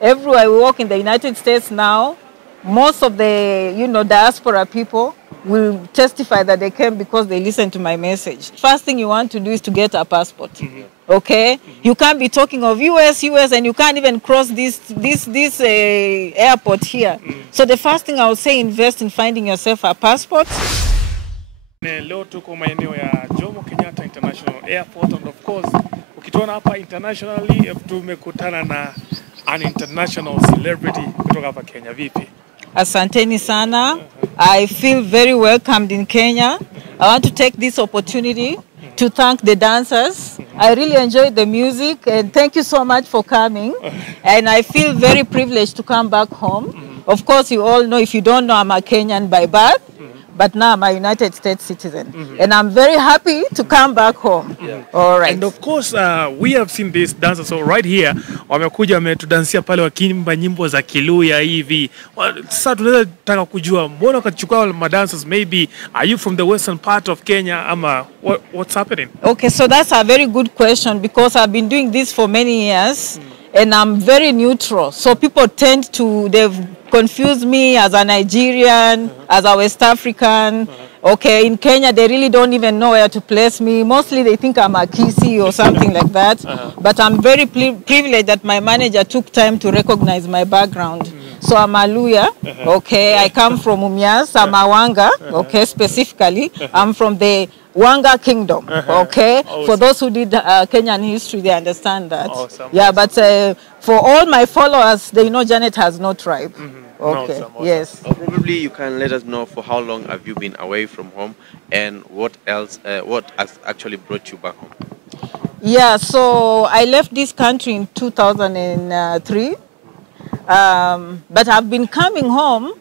Everywhere we walk in the United States now, most of the, diaspora people will testify that they came because they listened to my message. First thing you want to do is to get a passport. Okay? You can't be talking of US, and you can't even cross this airport here. So the first thing I would say, invest in finding yourself a passport. Leo tuko maeneo ya Jomo Kenyatta International Airport, and of course, ukituona hapa internationally, tumekutana na an international celebrity kutoka hapa Kenya. Vipi? Asanteni sana. I feel very welcomed in Kenya. I want to take this opportunity to thank the dancers. I really enjoyed the music, and thank you so much for coming. And I feel very privileged to come back home. Of course, you all know, if you don't know, I'm a Kenyan by birth. But now I'm a United States citizen. And I'm very happy to come back home. All right. And of course, we have seen these dancers. So right here, wamekuja wametudansia pale wakimba nyimbo za Kiluya hivi. Sasa tunaweza taka kujua, mbona ukachukua ma dancers? Maybe, are you from the western part of Kenya? Ama, what's happening? Okay, so that's a very good question, because I've been doing this for many years. And I'm very neutral. So people tend to, they've confused me as a Nigerian, as a West African. Okay, in Kenya, they really don't even know where to place me. Mostly they think I'm a Kisi or something like that. But I'm very privileged that my manager took time to recognize my background. So I'm a Luya, okay. I come from Umias, I'm a Wanga, okay, specifically. I'm from the Wanga Kingdom, okay? Awesome. For those who did Kenyan history, they understand that. Awesome. Yeah, but for all my followers, they know Janet has no tribe. Okay, awesome. Yes. Probably you can let us know, for how long have you been away from home, and what else, what has actually brought you back home? Yeah, so I left this country in 2003, but I've been coming home.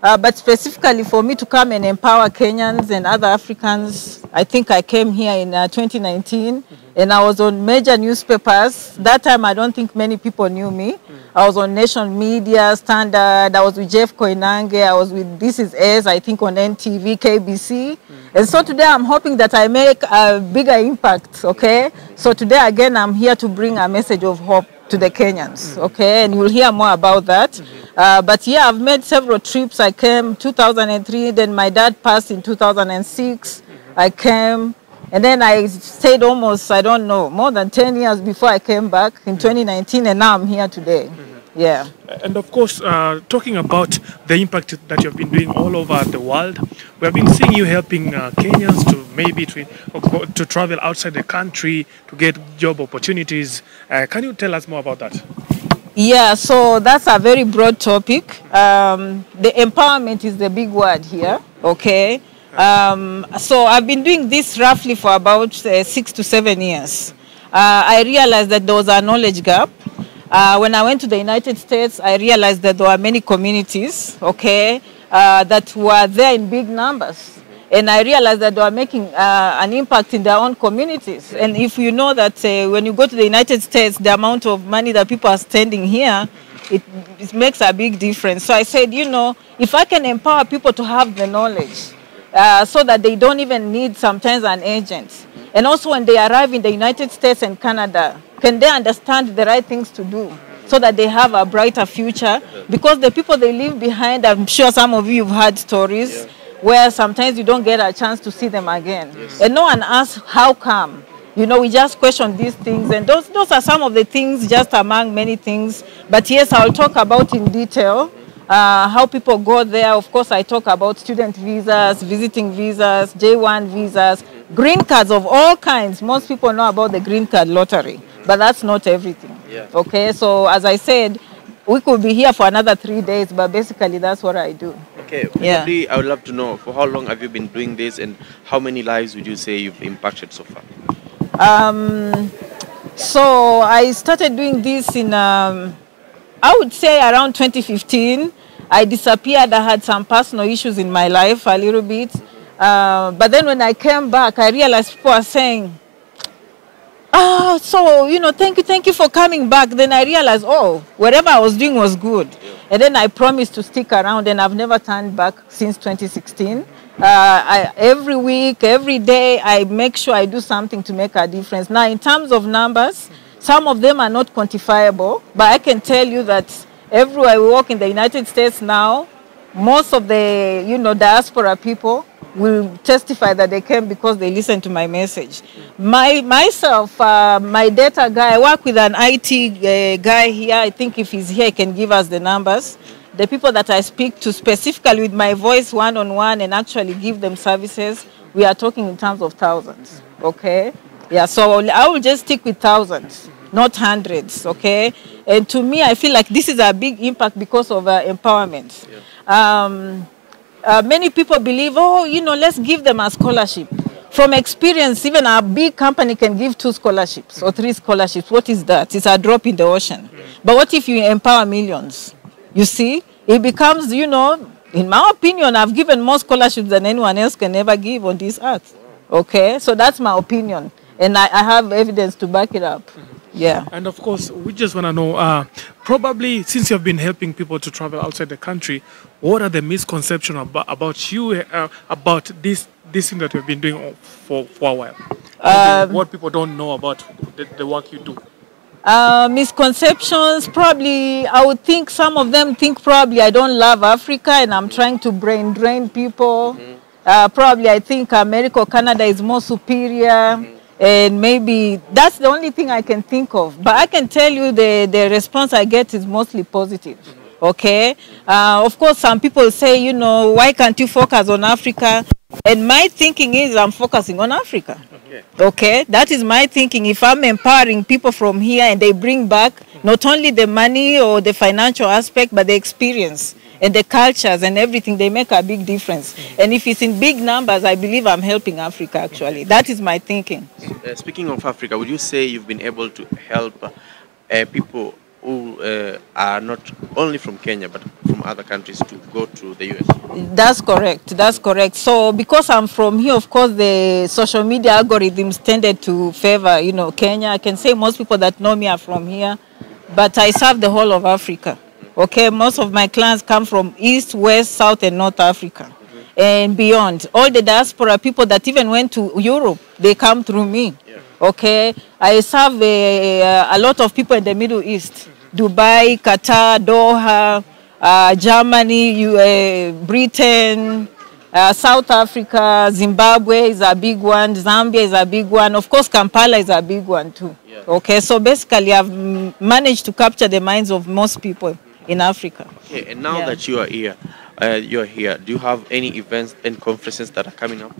But specifically for me to come and empower Kenyans and other Africans, I think I came here in 2019, and I was on major newspapers. That time, I don't think many people knew me. I was on Nation Media, Standard, I was with Jeff Koinange, I was with This Is S, I think on NTV, KBC. And so today I'm hoping that I make a bigger impact, okay? So today again, I'm here to bring a message of hope to the Kenyans, okay? And you'll hear more about that. But yeah, I've made several trips. I came 2003, then my dad passed in 2006. I came, and then I stayed almost, I don't know, more than 10 years before I came back in 2019, and now I'm here today. Yeah. And of course, talking about the impact that you've been doing all over the world, we have been seeing you helping Kenyans to maybe to travel outside the country to get job opportunities. Can you tell us more about that? Yeah, so that's a very broad topic. The empowerment is the big word here, okay? So I've been doing this roughly for about 6 to 7 years. I realized that there was a knowledge gap. When I went to the United States, I realized that there were many communities, okay, that were there in big numbers. And I realized that they were making an impact in their own communities. And if you know that when you go to the United States, the amount of money that people are spending here, it makes a big difference. So I said, if I can empower people to have the knowledge so that they don't even need sometimes an agent. And also when they arrive in the United States and Canada, can they understand the right things to do so that they have a brighter future? Because the people they leave behind, I'm sure some of you have heard stories, where sometimes you don't get a chance to see them again. And no one asks, how come? We just question these things. And those are some of the things, just among many things. But yes, I'll talk about in detail how people go there. Of course, I talk about student visas, visiting visas, J1 visas, green cards of all kinds. Most people know about the green card lottery, but that's not everything. Okay, so as I said, we could be here for another 3 days, but basically that's what I do. Okay, probably I would love to know, for how long have you been doing this, and how many lives would you say you've impacted so far? So I started doing this in, I would say around 2015. I disappeared. I had some personal issues in my life a little bit. But then when I came back, I realized people are saying, so, thank you for coming back. Then I realized, whatever I was doing was good. And then I promised to stick around, and I've never turned back since 2016. Every week, every day, I make sure I do something to make a difference. Now, in terms of numbers, Some of them are not quantifiable, but I can tell you that everywhere we walk in the United States now, most of the, diaspora people will testify that they came because they listened to my message. Myself, my data guy, I work with an IT guy here. I think if he's here, he can give us the numbers. The people that I speak to specifically with my voice one-on-one and actually give them services, we are talking in terms of thousands, okay? Yeah, so I will just stick with thousands, not hundreds, okay? And to me, I feel like this is a big impact because of empowerment. Many people believe, let's give them a scholarship. From experience, even a big company can give 2 scholarships or 3 scholarships. What is that? It's a drop in the ocean. But what if you empower millions? You see, it becomes, in my opinion, I've given more scholarships than anyone else can ever give on this earth. Okay, so that's my opinion. And I have evidence to back it up. Yeah. And of course, we just want to know, probably since you've been helping people to travel outside the country, what are the misconceptions about you, about this thing that you've been doing for a while? What people don't know about the work you do? Misconceptions, probably, I would think some of them think probably I don't love Africa and I'm trying to brain drain people. Probably I think America or Canada is more superior. And maybe that's the only thing I can think of. But I can tell you the response I get is mostly positive. Okay? Of course, some people say, why can't you focus on Africa? And my thinking is I'm focusing on Africa. Okay? That is my thinking. If I'm empowering people from here and they bring back not only the money or the financial aspect, but the experience and the cultures and everything, they make a big difference. And if it's in big numbers, I believe I'm helping Africa, actually. That is my thinking. Speaking of Africa, would you say you've been able to help people who are not only from Kenya, but from other countries to go to the US? That's correct. That's correct. So because I'm from here, of course, the social media algorithms tended to favor, Kenya. I can say most people that know me are from here, but I serve the whole of Africa. Okay, most of my clients come from East, West, South, and North Africa, and beyond. All the diaspora people that even went to Europe, they come through me. Okay, I serve a lot of people in the Middle East, Dubai, Qatar, Doha, Germany, Britain, South Africa, Zimbabwe is a big one, Zambia is a big one, of course Kampala is a big one too. Okay, so basically I've managed to capture the minds of most people in Africa. Okay, and now that you are here, do you have any events and conferences that are coming up?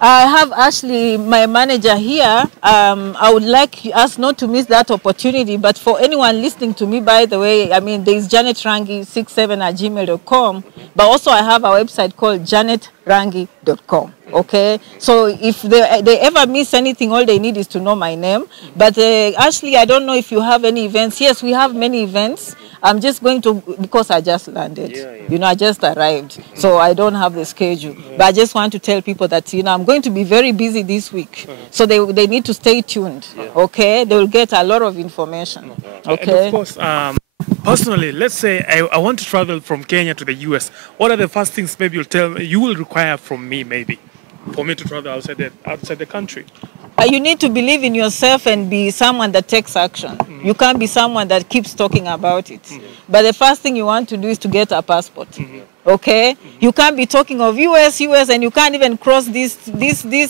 I have actually my manager here. I would like us not to miss that opportunity, but for anyone listening to me, by the way, there's janetrangi67@gmail.com, but also I have a website called janetrangi.com. Okay, so if they ever miss anything, all they need is to know my name. But actually, I don't know if you have any events. Yes, we have many events. I'm just going to, because I just landed, I just arrived, so I don't have the schedule. But I just want to tell people that, I'm going to be very busy this week. So they need to stay tuned, okay? They will get a lot of information, okay? And of course, personally, let's say I want to travel from Kenya to the US. What are the first things maybe you will require from me, maybe, for me to travel outside the country? You need to believe in yourself and be someone that takes action. You can't be someone that keeps talking about it. But the first thing you want to do is to get a passport. Okay? You can't be talking of US, and you can't even cross this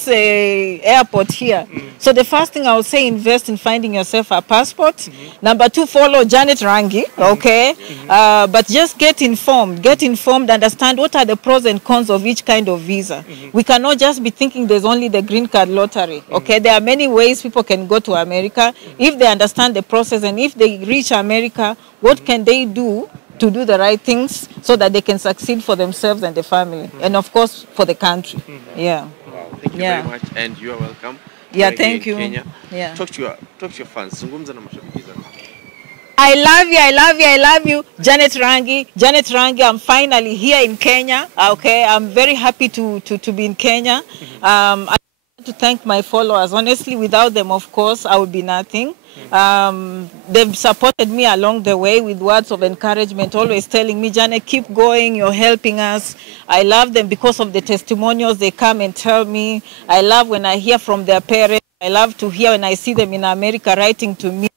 airport here. So the first thing I would say, invest in finding yourself a passport. Number 2, follow Janet Rangi, okay? But just get informed, understand what are the pros and cons of each kind of visa. We cannot just be thinking there's only the green card lottery, okay? There are many ways people can go to America. If they understand the process and if they reach America, what can they do to do the right things so that they can succeed for themselves and the family, and of course for the country. Wow, thank you very much, and you are welcome. Thank you. Kenya. Yeah. Talk to your fans. Zungumza na mashabiki zako. I love you, Janet Rangi. I'm finally here in Kenya. Okay, I'm very happy to be in Kenya. I want to thank my followers. Honestly, without them, of course, I would be nothing. They've supported me along the way with words of encouragement, always telling me, Janet, keep going, you're helping us. I love them because of the testimonials they come and tell me. I love when I hear from their parents. I love to hear when I see them in America writing to me.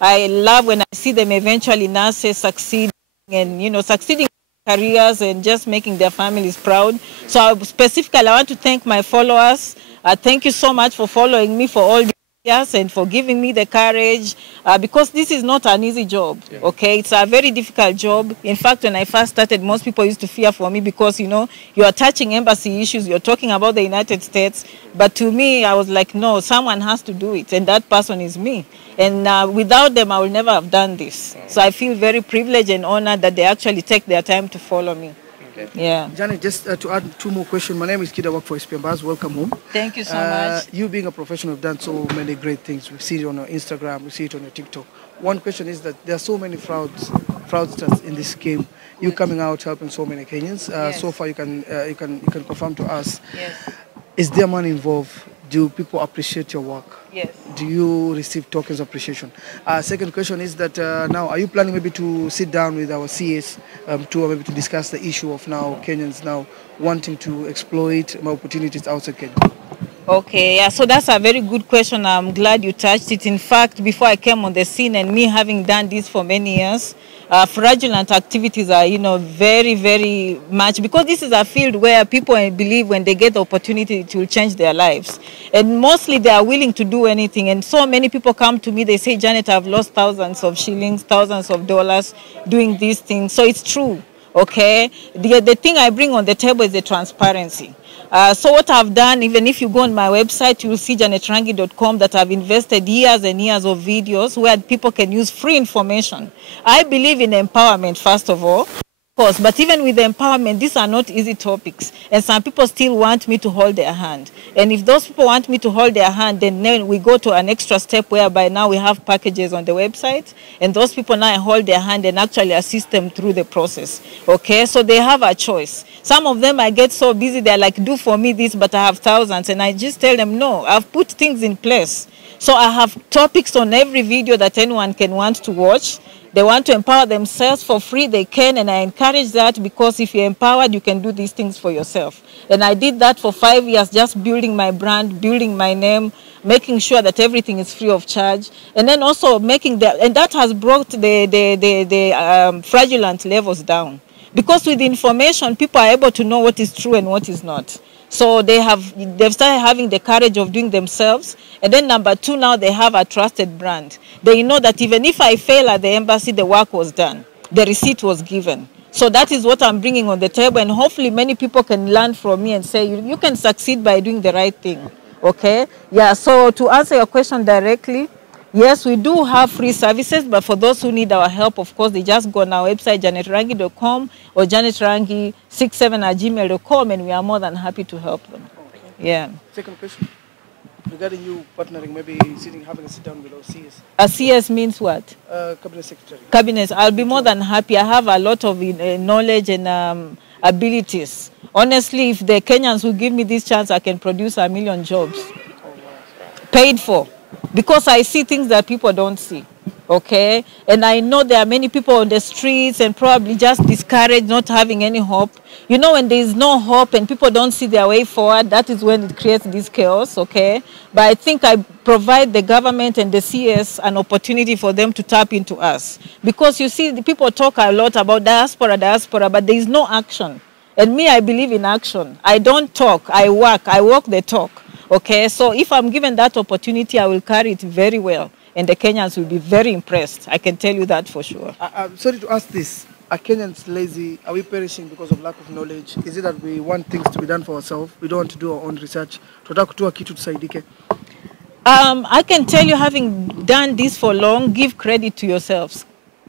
I love when I see them eventually nurses succeeding and, you know, succeeding in careers and just making their families proud. So specifically, I want to thank my followers. Thank you so much for following me for all the years and for giving me the courage, because this is not an easy job, okay? It's a very difficult job. In fact, when I first started, most people used to fear for me because, you know, you are touching embassy issues, you're talking about the United States. But to me, I was like, no, someone has to do it, and that person is me. And without them, I would never have done this. So I feel very privileged and honored that they actually take their time to follow me. Yeah. Janet, just to add 2 more questions. My name is Kid. I work for SPMBAS. Welcome home. Thank you so much. You being a professional have done so many great things. We see it on your Instagram, we see it on your TikTok. One question is that there are so many fraudsters in this game. You coming out helping so many Kenyans. Yes. So far, you can confirm to us. Yes. Is there money involved? Do people appreciate your work? Yes. Do you receive tokens of appreciation? Second question is that now, are you planning maybe to sit down with our CS maybe to discuss the issue of now Kenyans now wanting to exploit more opportunities outside Kenya? Okay, yeah, so that's a very good question. I'm glad you touched it. In fact, before I came on the scene and me having done this for many years, fraudulent activities are, you know, very, very much, because this is a field where people believe when they get the opportunity it will change their lives. And mostly they are willing to do anything. And so many people come to me, they say, Janet, I've lost thousands of shillings, thousands of dollars doing these things. So it's true, okay? The thing I bring on the table is the transparency. So what I've done, even if you go on my website, you'll see janetrangi.com, that I've invested years and years of videos where people can use free information. I believe in empowerment, first of all. Course, but even with empowerment, these are not easy topics, and some people still want me to hold their hand. And if those people want me to hold their hand, then we go to an extra step whereby now we have packages on the website, and those people now I hold their hand and actually assist them through the process. Okay, so they have a choice. Some of them I get so busy, they're like, do for me this, but I have thousands, and I just tell them, no, I've put things in place. So I have topics on every video that anyone can want to watch. They want to empower themselves for free, they can, and I encourage that, because if you're empowered, you can do these things for yourself. And I did that for 5 years, just building my brand, building my name, making sure that everything is free of charge, and then also making and that has brought the fraudulent levels down. Because with information, people are able to know what is true and what is not. So they've started having the courage of doing themselves. And then number 2, now they have a trusted brand. They know that even if I fail at the embassy, the work was done. The receipt was given. So that is what I'm bringing on the table. And hopefully many people can learn from me and say, you can succeed by doing the right thing. Okay? Yeah, so to answer your question directly, yes, we do have free services, but for those who need our help, of course, they just go on our website, janetrangi.com or janetrangi67@gmail.com, and we are more than happy to help them. Okay. Yeah. Second question, regarding you partnering, maybe having a sit down with our CS. A CS means what? Cabinet Secretary. Cabinet. I'll be more than happy. I have a lot of knowledge and abilities. Honestly, if the Kenyans will give me this chance, I can produce 1 million jobs. Oh, wow. Paid for. Because I see things that people don't see, okay? And I know there are many people on the streets and probably just discouraged, not having any hope. You know, when there is no hope and people don't see their way forward, that is when it creates this chaos, okay? But I think I provide the government and the CS an opportunity for them to tap into us. Because you see, the people talk a lot about diaspora, but there is no action. And me, I believe in action. I don't talk, I walk the talk. Okay, so if I'm given that opportunity, I will carry it very well. And the Kenyans will be very impressed. I can tell you that for sure. I'm sorry to ask this. Are Kenyans lazy? Are we perishing because of lack of knowledge? Is it that we want things to be done for ourselves? We don't want to do our own research? I can tell you, having done this for long, give credit to yourselves.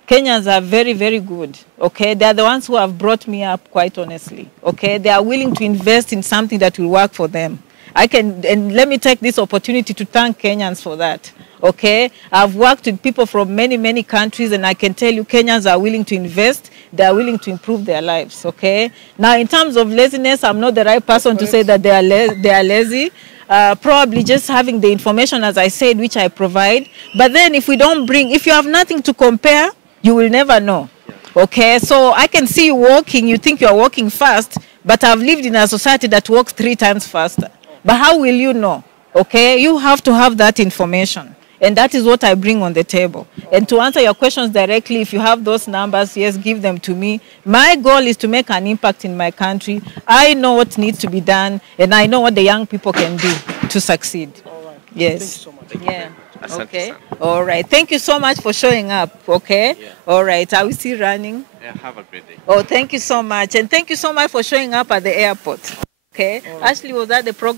Kenyans are very, very good, okay? They are the ones who have brought me up, quite honestly, okay? They are willing to invest in something that will work for them. And let me take this opportunity to thank Kenyans for that, okay? I've worked with people from many, many countries, and I can tell you Kenyans are willing to invest. They are willing to improve their lives, okay? Now, in terms of laziness, I'm not the right person to say that they are lazy. Probably just having the information, as I said, which I provide. But then if you have nothing to compare, you will never know, okay? So I can see you walking, you think you are walking fast, but I've lived in a society that walks 3 times faster. But how will you know? Okay, you have to have that information. And that is what I bring on the table. And to answer your questions directly, if you have those numbers, yes, give them to me. My goal is to make an impact in my country. I know what needs to be done, and I know what the young people can do to succeed. All right. Yes. Thank you so much. Thank you Yeah. very much. Asante Okay. sana. All right. Thank you so much for showing up. Okay. Yeah. All right. Are we still running? Yeah, have a great day. Oh, thank you so much. And thank you so much for showing up at the airport. Okay. Ashley was at the program.